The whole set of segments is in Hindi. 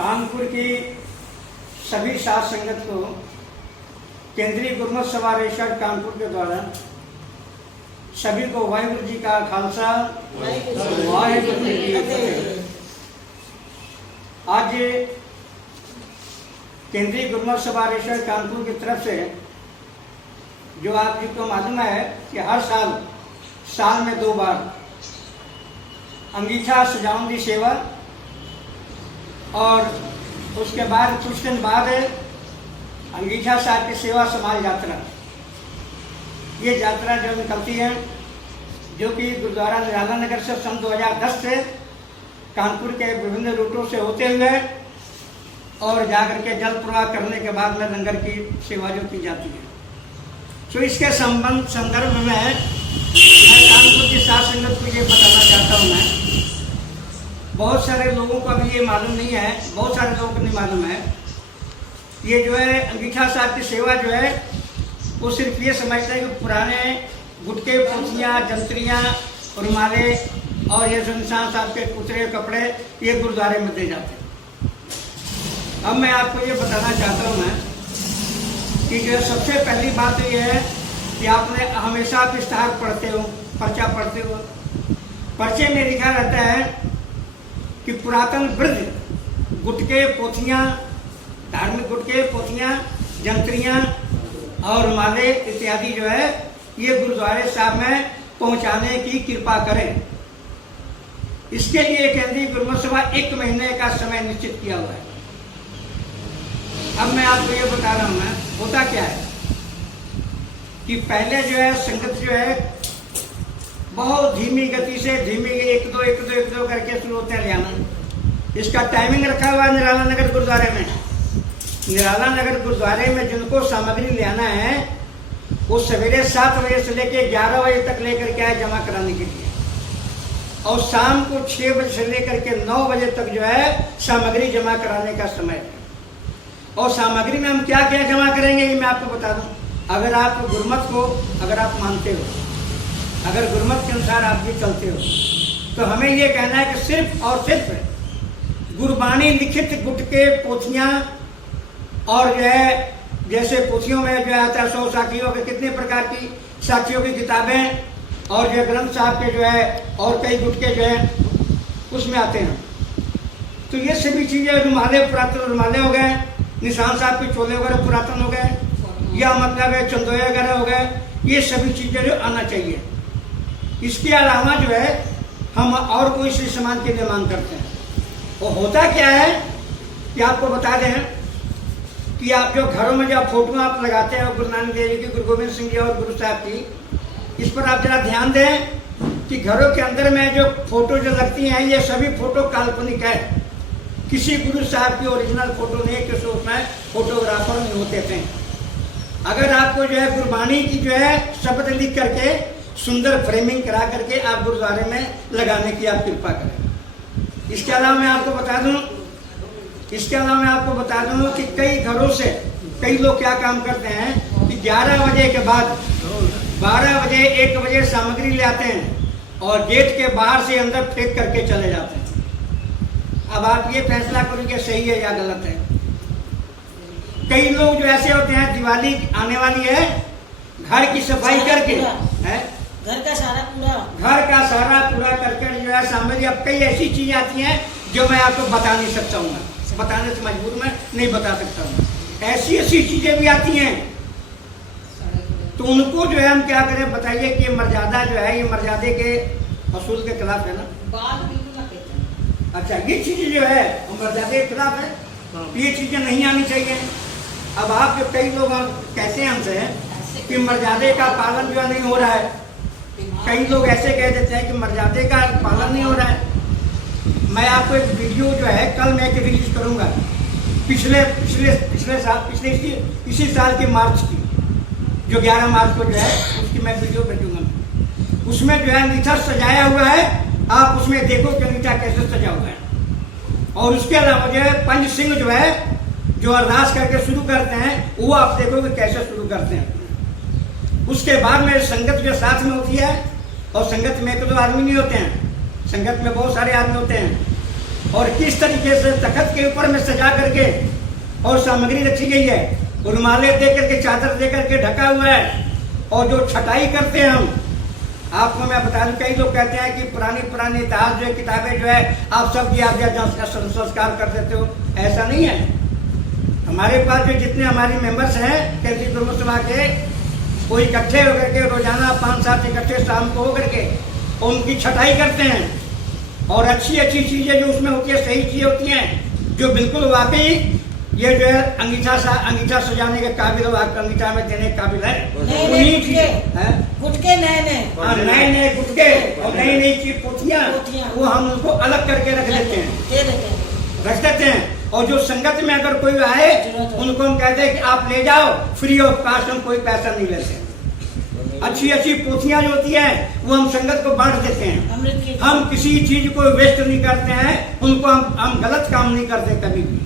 कानपुर की सभी साध संगत को केंद्रीय गुरुमत सभा रेशर कानपुर के द्वारा सभी को वाहिगुरु जी का खालसा वाहिगुरु जी की फतेह। आज केंद्रीय गुरुमत सभा रेशर कानपुर की तरफ से जो आप जी को मालूम है कि हर साल में 2 बार अंगीठा सजाऊंगी सेवा और उसके बाद कुछ दिन बाद अंगीठा साहब की सेवा समाज यात्रा, ये यात्रा जो निकलती है जो कि गुरुद्वारा निराला नगर से सन 2010 से कानपुर के विभिन्न रूटों से होते हुए और जाकर के जल प्रवाह करने के बाद में लंगर की सेवा जो की जाती है। तो इसके संदर्भ में मैं कानपुर की साध संगत को ये बताना चाहता हूँ। मैं बहुत सारे लोगों को अभी ये मालूम नहीं है, बहुत सारे लोगों को नहीं मालूम है। ये जो है अंगीठा साहब की सेवा जो है वो सिर्फ ये समझते हैं कि पुराने गुटके पोथियाँ जंतरियाँ रुमाले और ये जो निशान साहब के कुतरे कपड़े ये गुरुद्वारे में दे जाते हैं। अब मैं आपको ये बताना चाहता हूँ मैं कि जो सबसे पहली बात तो ये है कि आपने हमेशा आप इश्तहार पढ़ते हो, पर्चा पढ़ते हो। पर्चे में लिखा रहता है कि पुरातन वृद्ध गुटके पोथियाँ, धार्मिक गुटके पोथियाँ जंतरियाँ और माले इत्यादि जो है ये गुरुद्वारे साहब में पहुँचाने की कृपा करें। इसके लिए केंद्रीय गुरुमत सभा 1 महीने का समय निश्चित किया हुआ है। अब मैं आपको ये बता रहा हूँ मैं होता क्या है कि पहले जो है संगत जो है बहुत धीमी गति से धीमी 1-2 करके शुरू होते हैं ले आना। इसका टाइमिंग रखा हुआ है निराला नगर गुरुद्वारे में। निराला नगर गुरुद्वारे में जिनको सामग्री ले आना है वो सवेरे 7 बजे से लेकर 11 बजे तक लेकर के आए जमा कराने के लिए, और शाम को 6 बजे से लेकर के 9 बजे तक जो है सामग्री जमा कराने का समय है। और सामग्री में हम क्या क्या जमा करेंगे ये मैं आपको बता दूं। अगर आप गुरुमत को अगर आप मानते हो, अगर गुरुमत के अनुसार आप भी चलते हो, तो हमें ये कहना है कि सिर्फ और सिर्फ गुरबानी लिखित गुटके पोथियाँ और जो है जैसे पोथियों में जो आता है 100 साखियों के कितने प्रकार की साखियों की किताबें और जो ग्रंथ साहब के जो है और कई गुटके जो है उसमें आते हैं। तो ये सभी चीज़ें रुमाले पुरातन रुमाले हो गए, निशान साहब के चोले वगैरह पुरातन हो गए, या मतलब है चंदोए वगैरह हो गए, ये सभी चीज़ें जो आना चाहिए। इसके अलावा जो है हम और कोई सी सामान के लिए मांग करते हैं। वो होता क्या है कि आपको बता दें कि आप जो घरों में जो फोटो आप लगाते हैं गुरु नानक देव जी की, गुरु गोविंद सिंह जी और गुरु साहब की, इस पर आप जरा ध्यान दें कि घरों के अंदर में जो फोटो जो लगती हैं ये सभी फोटो काल्पनिक है। किसी गुरु साहब की ओरिजिनल फोटो नहीं है, किसी उसमें फोटोग्राफर नहीं होते थे। अगर आपको जो है गुरबानी की जो है शब्द लिख करके सुंदर फ्रेमिंग करा करके आप गुरुद्वारे में लगाने की आप कृपा करें। इसके अलावा मैं आपको बता दूं कि कई घरों से कई लोग क्या काम करते हैं कि 11 बजे के बाद 12 बजे 1 बजे सामग्री ले आते हैं और गेट के बाहर से अंदर फेंक करके चले जाते हैं। अब आप ये फैसला करोगे सही है या गलत है। कई लोग जो ऐसे होते हैं दिवाली आने वाली है, घर की सफाई करके है, घर का सारा पूरा करके जो है सामग्री। अब कई ऐसी चीजें आती हैं जो मैं आपको बता नहीं सकता हूँ, बताने से मजबूर मैं नहीं बता सकता हूँ। ऐसी चीजें भी आती हैं, तो उनको जो है हम क्या करें बताइए कि मर्यादा जो है ये मर्यादे के असूल के खिलाफ है ना। अच्छा, ये चीजें जो है मर्यादे के खिलाफ है, ये चीजें नहीं आनी चाहिए। अब आप जो कई लोग कहते हैं हमसे कि मर्यादे का पालन जो नहीं हो रहा है, कई लोग ऐसे कह देते हैं कि मर्यादे का पालन नहीं हो रहा है। मैं आपको एक वीडियो जो है कल मैं एक रिलीज करूंगा पिछले साल इसी साल की मार्च की, जो 11 मार्च को जो है उसकी मैं वीडियो भेजूंगा। उसमें जो है अंगीठा सजाया हुआ है, आप उसमें देखो कि अंगीठा कैसे सजा हुआ है। और उसके अलावा जो है पंच सिंह जो है जो अरदास करके शुरू करते हैं वो आप देखो कि कैसे शुरू करते हैं। उसके बाद में संगत जो साथ में होती है, और संगत में तो आदमी नहीं होते हैं, संगत में बहुत सारे आदमी होते हैं, और किस तरीके से तखत के ऊपर में सजा करके और सामग्री रखी गई है, रुमाले दे करके, चादर दे करके ढका हुआ है। और जो छटाई करते हैं हम, आपको मैं बता दूं, कई लोग कहते हैं कि पुरानी इतिहास जो है, किताबें जो है आप सब की आप संस्कार कर देते हो। ऐसा नहीं है। हमारे पास जो जितने हमारी मेंबर्स हैं केंद्रीय गुरुमत सभा के, वो इकट्ठे होकर के रोजाना 5-7 इकट्ठे शाम को होकर के उनकी छटाई करते हैं। और अच्छी अच्छी चीजें जो उसमें होती है, सही चीजें होती हैं, जो बिल्कुल वाकई ये जो है अंगीठा सजाने के काबिल, अंगीठा में देने के काबिल है। गुटके नए गुटके और नई चीज पोथियां, वो हम उनको अलग करके रख देते हैं। और जो संगत में अगर कोई आए, उनको हम कहते हैं कि आप ले जाओ, फ्री ऑफ कास्ट, हम कोई पैसा नहीं लेते। अच्छी अच्छी पोथियां जो होती है वो हम संगत को बांट देते हैं। हम किसी चीज को वेस्ट नहीं करते हैं, उनको हम गलत काम नहीं करते कभी भी।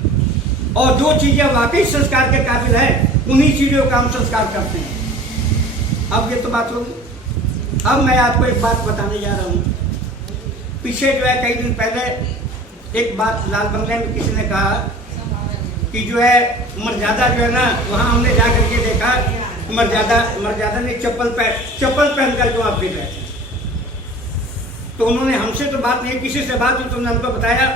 और जो चीजें वाकई संस्कार के काबिल है, उन्हीं चीजों का हम संस्कार करते हैं। अब ये तो बात होगी। अब मैं आपको एक बात बताने जा रहा हूँ। पीछे जो है कई दिन पहले एक बात लाल बंगले में किसी ने कहा कि जो है मर्यादा जो है ना, वहाँ हमने जा करके देखा, मर्यादा ने चप्पल पहन कर जो आप फिर रहे थे। तो उन्होंने हमसे तो बात नहीं, किसी से बात हुई, तुमने हमको बताया।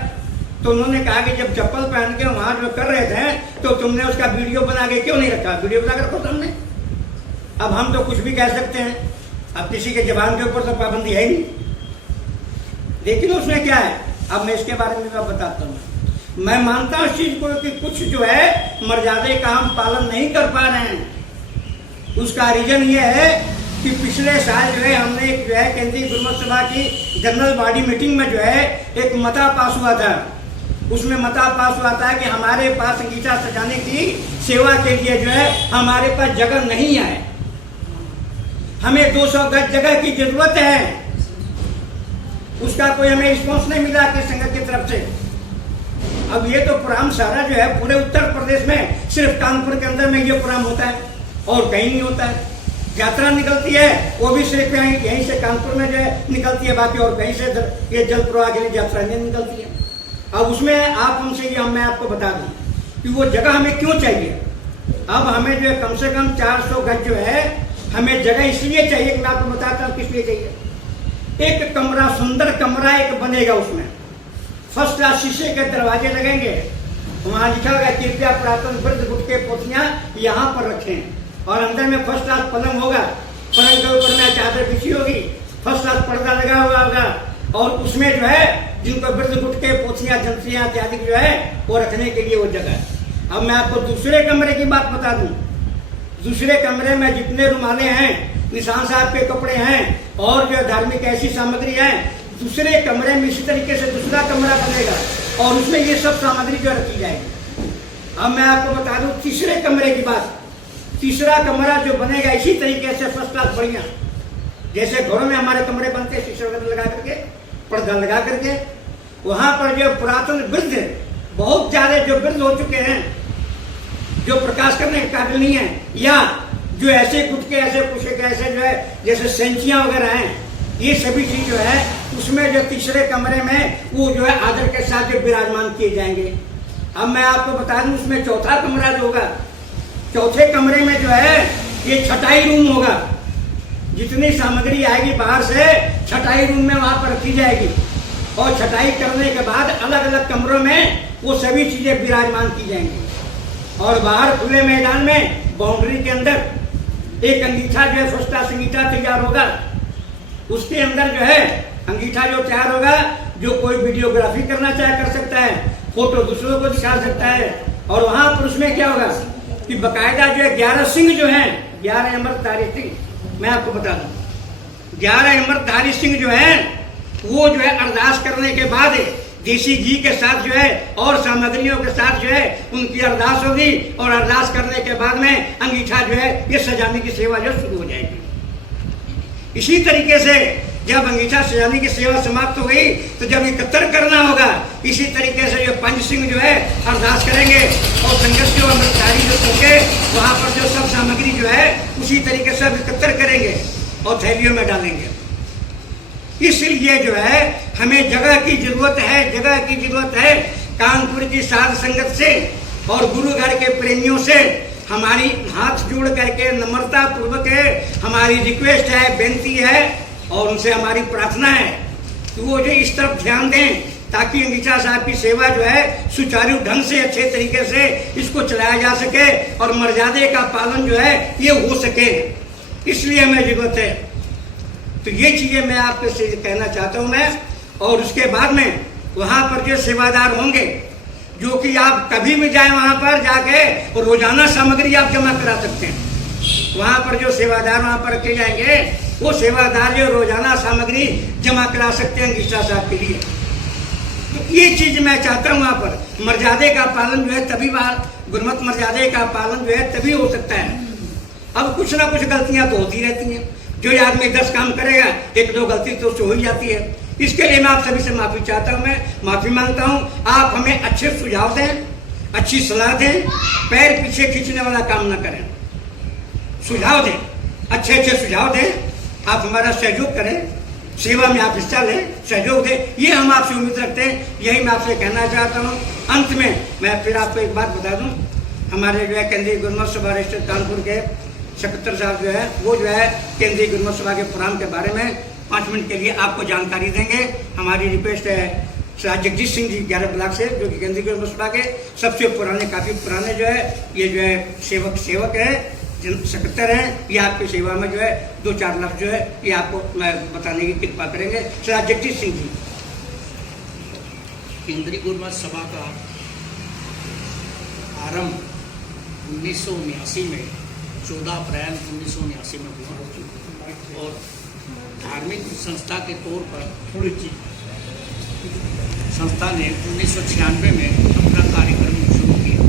तो उन्होंने कहा कि जब चप्पल पहन के वहां जो कर रहे थे, तो तुमने उसका वीडियो बना के क्यों नहीं रखा? वीडियो बना कर रखो तुमने। अब हम तो कुछ भी कह सकते हैं, अब किसी के जबान के ऊपर तो पाबंदी है नहीं। लेकिन उसमें क्या है, अब मैं इसके बारे में मैं बताता हूँ। मैं मानता हूँ इस चीज को कि कुछ जो है मर्यादा का हम पालन नहीं कर पा रहे हैं। उसका रीजन ये है कि पिछले साल जो है हमने जो है केंद्रीय गुरुमत सभा की जनरल बॉडी मीटिंग में जो है एक मता पास हुआ था। उसमें मता पास हुआ था कि हमारे पास अंगीठा सजाने की सेवा के लिए जो है हमारे पास जगह नहीं है। हमें 200 गज जगह की जरूरत है। उसका कोई हमें रिस्पॉन्स नहीं मिला कि संगत की तरफ से। अब ये तो प्रोग्राम सारा जो है पूरे उत्तर प्रदेश में सिर्फ कानपुर के अंदर में ये प्रोग्राम होता है और कहीं नहीं होता है। यात्रा निकलती है वो भी सिर्फ यहीं से कानपुर में जो है निकलती है, बाकी और कहीं से ये जल प्रवाह के लिए यात्रा नहीं निकलती है। अब उसमें आप हमसे ये मैं आपको बता दूं कि वो जगह हमें क्यों चाहिए। अब हमें जो है कम से कम 400 गज जो है हमें जगह इसलिए चाहिए कि मैं आपको बताता हूँ किस लिए चाहिए। एक कमरा, सुंदर कमरा एक बनेगा, उसमें फर्स्ट क्लास शीशे के दरवाजे लगेंगे। वहां लिखा होगा कृपया पुरातन वृद्ध गुटके पोथियां यहाँ पर रखें। और अंदर में फर्स्ट क्लास पलंग होगा, पलंग के ऊपर में चादर बिछी होगी, फर्स्ट क्लास पर्दा लगा हुआ होगा। और उसमें जो है जिनको वृद्ध गुटके पोथियां जंत्रियां इत्यादि जो है वो रखने के लिए वो जगह है। अब मैं आपको दूसरे कमरे की बात बता दूं। दूसरे कमरे में जितने रुमाले हैं, निशान साहब के कपड़े हैं और जो धार्मिक ऐसी सामग्री है, दूसरे कमरे में इसी तरीके से दूसरा कमरा बनेगा और उसमें ये सब सामग्री जो रखी जाएगी। अब मैं आपको बता दूं तीसरे कमरे की बात। तीसरा कमरा जो बनेगा इसी तरीके से फर्स्ट क्लास बढ़िया, जैसे घरों में हमारे कमरे बनते हैं शीशे वगैरह लगा करके, पर्दा लगा करके। वहां पर जो पुरातन वृद्ध, बहुत ज्यादा जो वृद्ध हो चुके हैं, जो प्रकाश करने के काबिल नहीं है, या जो ऐसे गुटके ऐसे कुछ ऐसे जो है जैसे सेंचियां वगैरह हैं, ये सभी चीज जो है उसमें जो तीसरे कमरे में वो जो है आदर के साथ जो विराजमान किए जाएंगे। अब मैं आपको बता दूं उसमें चौथा कमरा जो होगा, चौथे कमरे में जो है ये छटाई रूम होगा। जितनी सामग्री आएगी बाहर से छटाई रूम में वहां पर रखी जाएगी और छटाई करने के बाद अलग अलग कमरों में वो सभी चीजें विराजमान की जाएंगी। और बाहर खुले मैदान में बाउंड्री के अंदर एक अंगीठा जो है फर्स्ट क्लास अंगीठा तैयार होगा। उसके अंदर जो है अंगीठा जो तैयार होगा, जो कोई वीडियोग्राफी करना चाहे कर सकता है, फोटो दूसरों को दिखा सकता है। और वहां पर उसमें क्या होगा कि बकायदा जो है 11 सिंह जो है, 11 अमृतधारी सिंह, मैं आपको बता दूं 11 अमृतधारी सिंह जो है वो जो है अरदास करने के बाद देसी घी के साथ जो है और सामग्रियों के साथ जो है उनकी अरदास होगी। और अरदास करने के बाद में अंगीठा जो है ये सजाने की सेवा जो शुरू हो जाएगी। इसी तरीके से जब अंगीठा सजाने की सेवा समाप्त हो गई तो जब एकत्र करना होगा, इसी तरीके से जो पंच सिंह जो है अरदास करेंगे और संगत जो अमृतधारी जो होंगे वहां पर जो सब सामग्री जो है उसी तरीके से एकत्र करेंगे और थैलियों में डालेंगे। इसलिए जो है हमें जगह की जरूरत है, जगह की जरूरत है। कानपुर की साध संगत से और गुरु घर के प्रेमियों से हमारी हाथ जोड़ करके नम्रता पूर्वक है हमारी रिक्वेस्ट है, बेनती है और उनसे हमारी प्रार्थना है कि वो जो इस तरफ ध्यान दें ताकि अंगीठा साहब की सेवा जो है सुचारू ढंग से अच्छे तरीके से इसको चलाया जा सके और मर्यादे का पालन जो है ये हो सके, इसलिए हमें जरूरत है। तो ये चीजें मैं आपके से कहना चाहता हूं मैं। और उसके बाद में वहां पर जो सेवादार होंगे जो कि आप कभी भी जाए वहां पर जाके और रोजाना सामग्री आप जमा करा सकते हैं। वहां पर जो सेवादार वहां पर रखे जाएंगे वो सेवादार जो रोजाना सामग्री जमा करा सकते हैं अंगीठा साहब के लिए। तो ये चीज मैं चाहता हूँ वहां पर मर्यादे का पालन जो है तभी गुरमत मर्यादे का पालन जो है तभी हो सकता है। अब कुछ ना कुछ गलतियां तो होती रहती हैं, जो आदमी 10 काम करेगा 1-2 गलती तो हो ही जाती है। इसके लिए मैं आप सभी से माफी चाहता हूं, मैं माफी मांगता हूं। आप हमें अच्छे सुझाव दें, अच्छी सलाह दें, पैर पीछे खींचने वाला काम ना करें, सुझाव दें, अच्छे अच्छे सुझाव दें। आप हमारा सहयोग करें, सेवा में आप हिस्सा लें, सहयोग दें, ये हम आपसे उम्मीद रखते हैं। यही मैं आपसे कहना चाहता हूँ। अंत में मैं फिर आपको एक बात बता दूं, हमारे जो है केंद्रीय गुरुमत सभा रजिस्टर कानपुर के सेक्रेटरी साहब जो है वो जो है केंद्रीय गुरुमत सभा के प्रोग्राम के बारे में 5 मिनट के लिए आपको जानकारी देंगे। हमारी रिक्वेस्ट है श्री जगजीत सिंह जी 11 ब्लॉक से, जो कि केंद्रीय गुरुमत सभा के सबसे पुराने, काफी पुराने जो है ये जो है सेवक है, सेक्रेटरी हैं। ये आपकी सेवा में जो है 2-4 लफ्ज जो है ये आपको मैं बताने की कृपा करेंगे। श्री जगजीत सिंह जी। केंद्रीय गुरुमत सभा का आरंभ 1979 में 14 अप्रैल 1979 में हुआ और धार्मिक संस्था के तौर पर संस्था ने 1996 में अपना कार्यक्रम शुरू किया।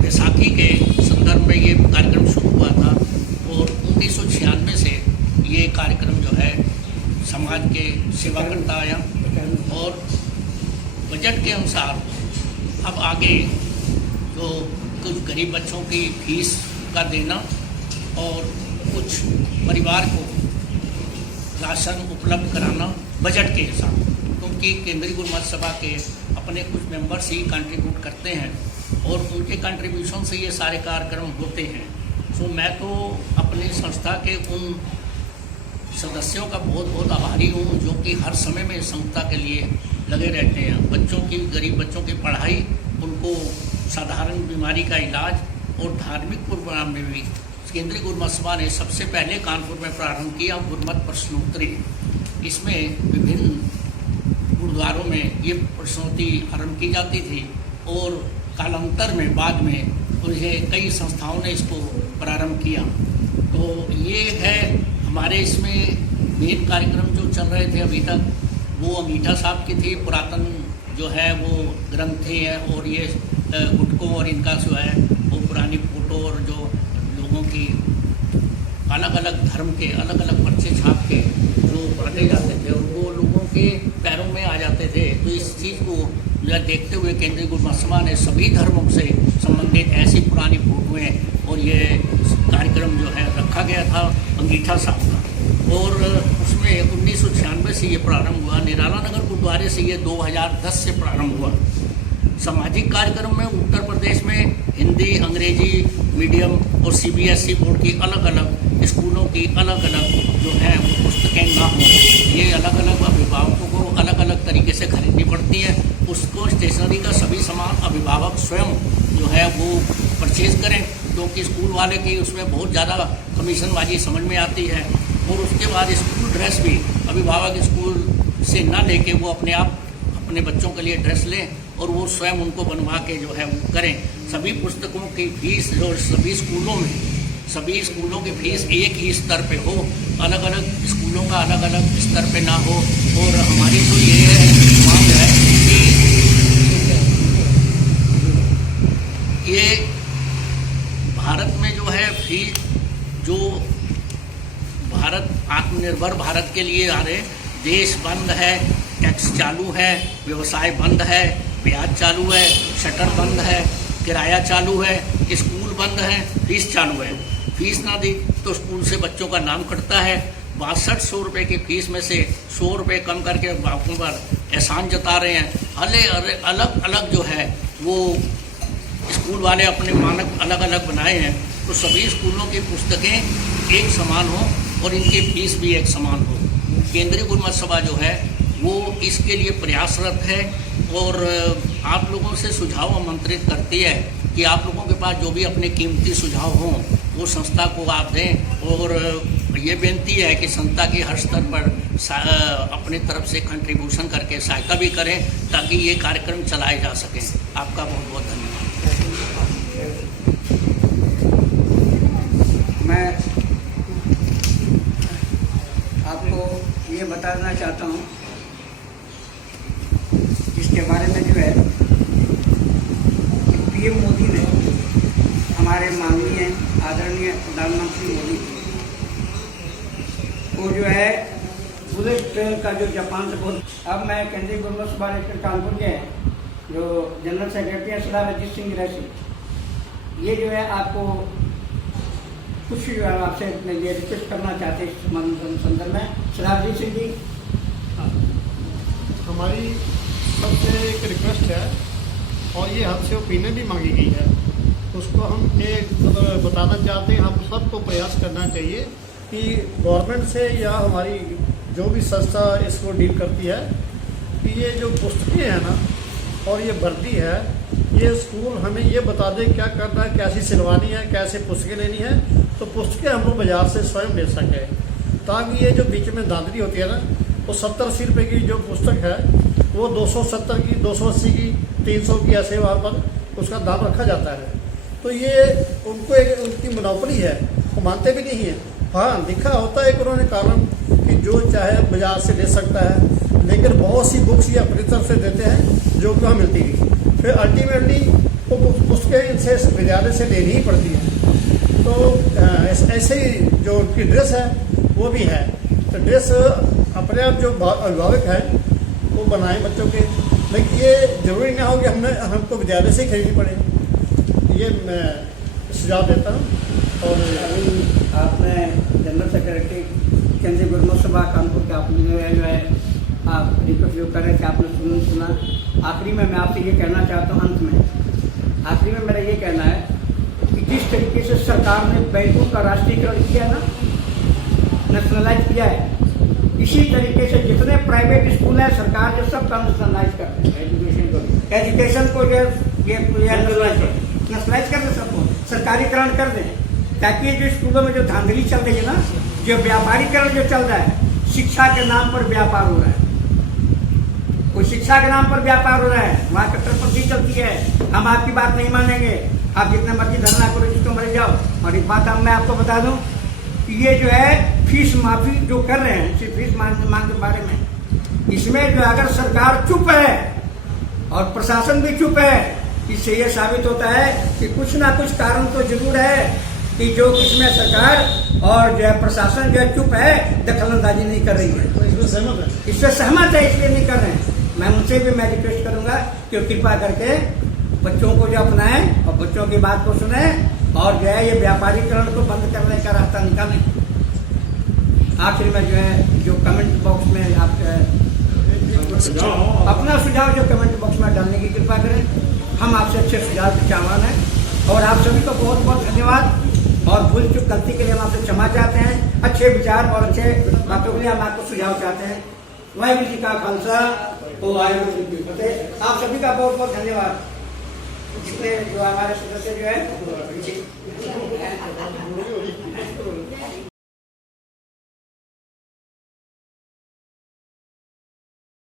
बैसाखी के संदर्भ में ये कार्यक्रम शुरू हुआ था और 1996 से ये कार्यक्रम जो है समाज के सेवा करता आया और बजट के अनुसार अब आगे जो कुछ गरीब बच्चों की फीस का देना और कुछ परिवार को राशन उपलब्ध कराना बजट के हिसाब, क्योंकि केंद्रीय गुरुमत सभा के अपने कुछ मेंबर्स ही कंट्रीब्यूट करते हैं और उनके कंट्रीब्यूशन से ये सारे कार्यक्रम होते हैं। सो मैं तो अपनी संस्था के उन सदस्यों का बहुत बहुत आभारी हूँ जो कि हर समय में संस्था के लिए लगे रहते हैं। बच्चों की, गरीब बच्चों की पढ़ाई, उनको साधारण बीमारी का इलाज और धार्मिक प्रोग्राम में भी केंद्रीय गुरुमत सभा ने सबसे पहले कानपुर में प्रारंभ किया गुरुमत प्रश्नोत्तरी। इसमें विभिन्न गुरुद्वारों में ये प्रश्नोत्तरी आरंभ की जाती थी और कालांतर में बाद में उन्हें कई संस्थाओं ने इसको प्रारंभ किया। तो ये है हमारे इसमें मेन कार्यक्रम जो चल रहे थे अभी तक, वो अंगीठा साहब की थी। पुरातन जो है वो ग्रंथ हैं और ये गुटकों और इनका जो है वो पुरानी फोटो और जो लोगों की अलग अलग धर्म के अलग अलग पर्चे छाप के जो बांटे जाते थे और वो लोगों के पैरों में आ जाते थे। तो इस चीज़ को देखते हुए केंद्रीय गुरुमत सभा ने सभी धर्मों से संबंधित ऐसी पुरानी फोटोएँ और ये कार्यक्रम जो है रखा गया था अंगीठा साहब का। और उसमें 1996 से ये प्रारंभ हुआ। निराला नगर गुरुद्वारे से ये 2010 से प्रारंभ हुआ। सामाजिक कार्यक्रम में उत्तर प्रदेश में हिंदी, अंग्रेजी मीडियम और CBSE बोर्ड की अलग अलग स्कूलों की अलग अलग जो है वो पुस्तकें ना हों, ये अलग अलग अभिभावकों को अलग अलग तरीके से खरीदनी पड़ती है। उसको स्टेशनरी का सभी सामान अभिभावक स्वयं जो है वो परचेज करें, क्योंकि स्कूल वाले की उसमें बहुत ज़्यादा कमीशनबाजी समझ में आती है। और उसके बाद स्कूल ड्रेस भी अभिभावक स्कूल से ना लेके वो अपने आप अपने बच्चों के लिए ड्रेस लें और वो स्वयं उनको बनवा के जो है वो करें। सभी पुस्तकों की फीस जो सभी स्कूलों की फीस एक ही स्तर पे हो, अलग अलग स्कूलों का अलग अलग स्तर पे ना हो। और हमारी तो ये मांग है कि ये भारत में जो है फीस जो भारत आत्मनिर्भर भारत के लिए आ रहे, देश बंद है, टैक्स चालू है, व्यवसाय बंद है, ब्याज चालू है, शटर बंद है, किराया चालू है, स्कूल बंद है, फीस चालू है। फीस ना दी तो स्कूल से बच्चों का नाम कटता है। 6200 रुपये की फीस में से 100 रुपये कम करके बापों पर एहसान जता रहे हैं। अलग अलग जो है वो स्कूल वाले अपने मानक अलग अलग बनाए हैं, तो सभी स्कूलों की पुस्तकें एक समान हो और इनकी फीस भी एक समान हो। केंद्रीय गुरुमत सभा जो है वो इसके लिए प्रयासरत है और आप लोगों से सुझाव आमंत्रित करती है कि आप लोगों के पास जो भी अपने कीमती सुझाव हों वो संस्था को आप दें, और ये बेनती है कि संस्था की हर स्तर पर अपनी तरफ से कंट्रीब्यूशन करके सहायता भी करें ताकि ये कार्यक्रम चलाए जा सकें। आपका बहुत बहुत धन्यवाद। मैं आपको ये बताना चाहता हूँ इसके बारे में जो है पीएम मोदी ने, हमारे माननीय आदरणीय प्रधानमंत्री मोदी को जो है बुलेट ट्रेन का जो जापान से बहुत। अब मैं केंद्रीय गुरुमत सभा कानपुर के जो जनरल सेक्रेटरी हैं सरदार अजीत सिंह रैसी, ये जो है आपको कुछ जो है आपसे अपने लिए रिक्वेस्ट करना चाहते हैं इस संदर्भ में। सरदार अजीत सिंह जी, हमारी सबसे एक रिक्वेस्ट है और ये हमसे ओपिनियन भी मांगी गई है, उसको हम एक बताना चाहते हैं। हम सबको प्रयास करना चाहिए कि गवर्नमेंट से या हमारी जो भी संस्था इसको डील करती है कि ये जो पुस्तकें हैं ना और ये वर्दी है, ये स्कूल हमें ये बता दे क्या करना है, कैसी सिलवानी है, कैसे पुस्तकें लेनी है, तो पुस्तकें हम लोग बाज़ार से स्वयं ले सकें, ताकि ये जो बीच में धांधली होती है ना, वो 70-80 रुपये की जो पुस्तक है वो 270 की, 280 की, 300 की, ऐसे वहाँ पर उसका दाम रखा जाता है। तो ये उनको एक उनकी मोनोपोली है, वो मानते भी नहीं है। हाँ, लिखा होता है कि उन्होंने कानून कि जो चाहे बाजार से ले सकता है, लेकिन बहुत सी बुक्स ये अपनी तरफ से देते हैं जो कहाँ मिलती नहीं। फिर अल्टीमेटली वो पुस्तकें इनसे विद्यालय से लेनी ही पड़ती है। तो ऐसे ही जो उनकी ड्रेस है वो भी है, तो ड्रेस अपने आप जो अभिभावक हैं वो बनाएं बच्चों के, लेकिन ये जरूरी ना हो कि हमको विद्यालय से ही खरीदनी पड़े। ये मैं सुझाव देता हूँ। और अभी आपने जनरल सेक्रेटरी केंद्रीय गुरुमत सभा कानपुर के आपने जो है आप रिक्वेस्ट जो कर रहे थे, आपने सुना। आखिरी में मैं आपसे ये कहना चाहता हूँ, अंत में आखिरी में मेरा ये कहना है कि जिस तरीके से सरकार ने बैंकों का राष्ट्रीयकरण किया ना, नेशनलाइज किया है, इसी तरीके से जितने प्राइवेट स्कूल हैं सरकार जो सब का नेशनलाइज करते हैं। एजुकेशन को जो नेशनलाइज कर दे, सबको सरकारीकरण कर दें, ताकि जो स्कूलों में जो धांधली चल रही है ना, जो व्यापारीकरण जो चल रहा है, शिक्षा के नाम पर व्यापार हो रहा है, कोई शिक्षा के नाम पर व्यापार हो रहा है, वहाँ कट्टरपंथी चलती है। हम आपकी बात नहीं मानेंगे, आप जितने मर्जी धरना करो, जिसको मर जाओ। और एक बात अब मैं आपको बता दूं कि ये जो है फीस माफी जो कर रहे हैं, सिर्फ फीस मांग के बारे में, इसमें जो अगर सरकार चुप है और प्रशासन भी चुप है, इससे ये साबित होता है कि कुछ ना कुछ कारण तो जरूर है कि जो इसमें सरकार और जो है प्रशासन जो है चुप है, दखलंदाजी नहीं कर रही है, इससे सहमत है, इसलिए नहीं कर रहे हैं। मैं उनसे भी मैं रिक्वेस्ट करूंगा कि कृपा करके बच्चों को जो अपनाएं और बच्चों की बात को सुने और जो है ये व्यापारीकरण को बंद करने का रास्ता निकालें। आखिर में जो है जो कमेंट बॉक्स में आप अपना सुझाव जो कमेंट बॉक्स में डालने की कृपा करें। हम आपसे अच्छे सुझाव के चाहवान हैं और आप सभी को बहुत बहुत धन्यवाद। और भूल चूक गलती के लिए हम आपसे क्षमा चाहते हैं। अच्छे विचार और अच्छे बातों के लिए हम आपको सुझाव चाहते हैं। वाहिगुरू जी का खालसा तो वाहिगुरू जी की फतेह। आप सभी का बहुत बहुत धन्यवाद। जितने जो हमारे सदस्य जो है